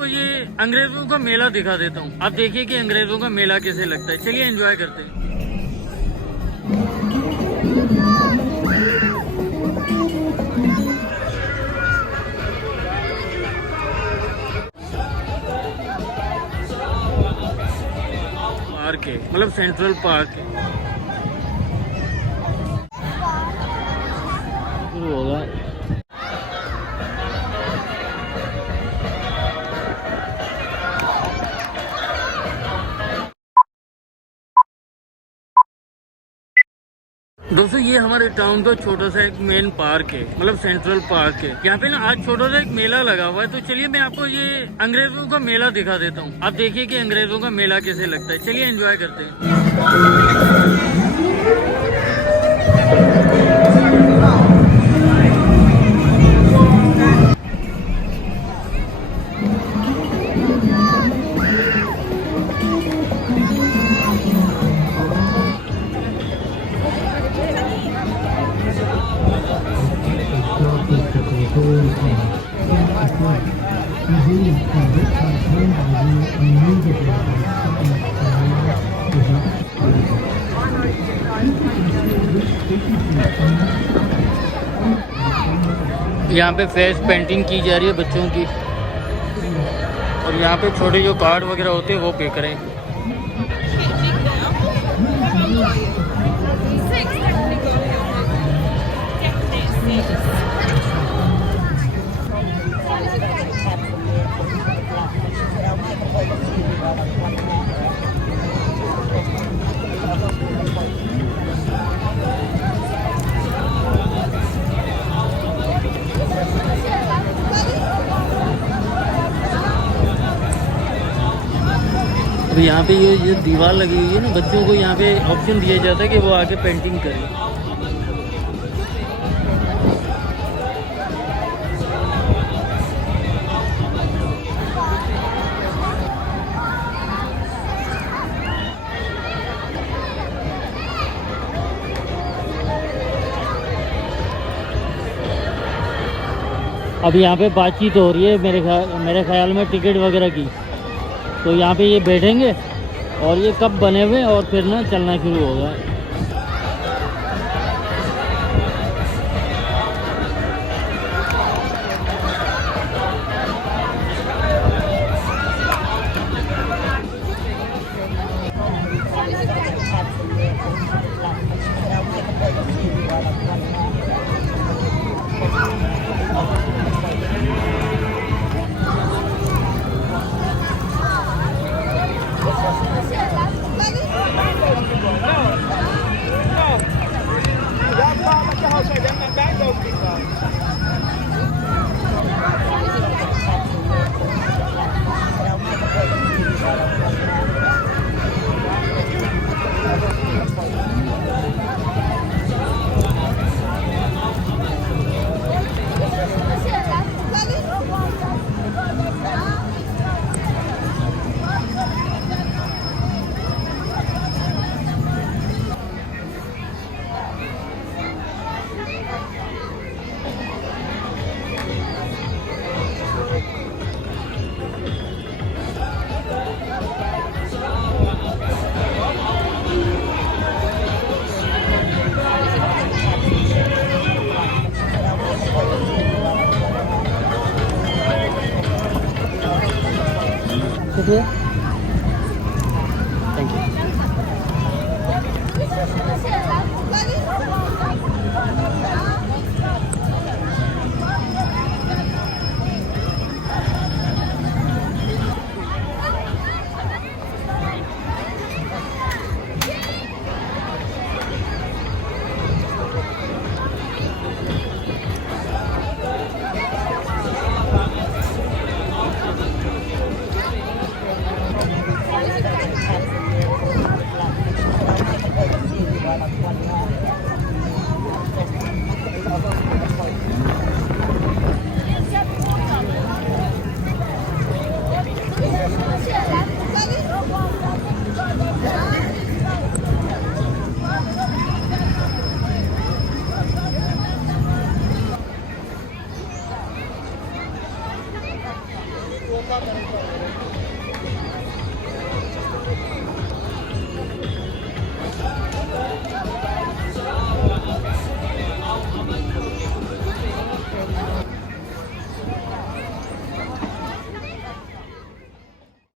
तो ये अंग्रेजों का मेला दिखा देता हूँ। आप देखिए कि अंग्रेजों का मेला कैसे लगता है। चलिए एंजॉय करते हैं। पार्क है, मतलब सेंट्रल पार्क है। शुरू होगा। दोस्तों ये हमारे टाउन का छोटा सा एक मेन पार्क है, मतलब सेंट्रल पार्क है। यहाँ पे ना आज छोटा सा एक मेला लगा हुआ है। तो चलिए मैं आपको ये अंग्रेजों का मेला दिखा देता हूँ। आप देखिए कि अंग्रेजों का मेला कैसे लगता है। चलिए एंजॉय करते हैं। यहाँ पे फेस पेंटिंग की जा रही है बच्चों की, और यहाँ पे छोटे जो कार्ड वगैरह होते हैं वो पे करें। तो यहाँ पे ये दीवार लगी हुई है ना, बच्चों को यहाँ पे ऑप्शन दिया जाता है कि वो आके पेंटिंग करें। अब यहाँ पे बातचीत हो रही है मेरे ख्याल में टिकट वगैरह की। तो यहाँ पे ये बैठेंगे और ये कब बने हुए और फिर ना चलना शुरू होगा। शुक्रिया, थैंक यू।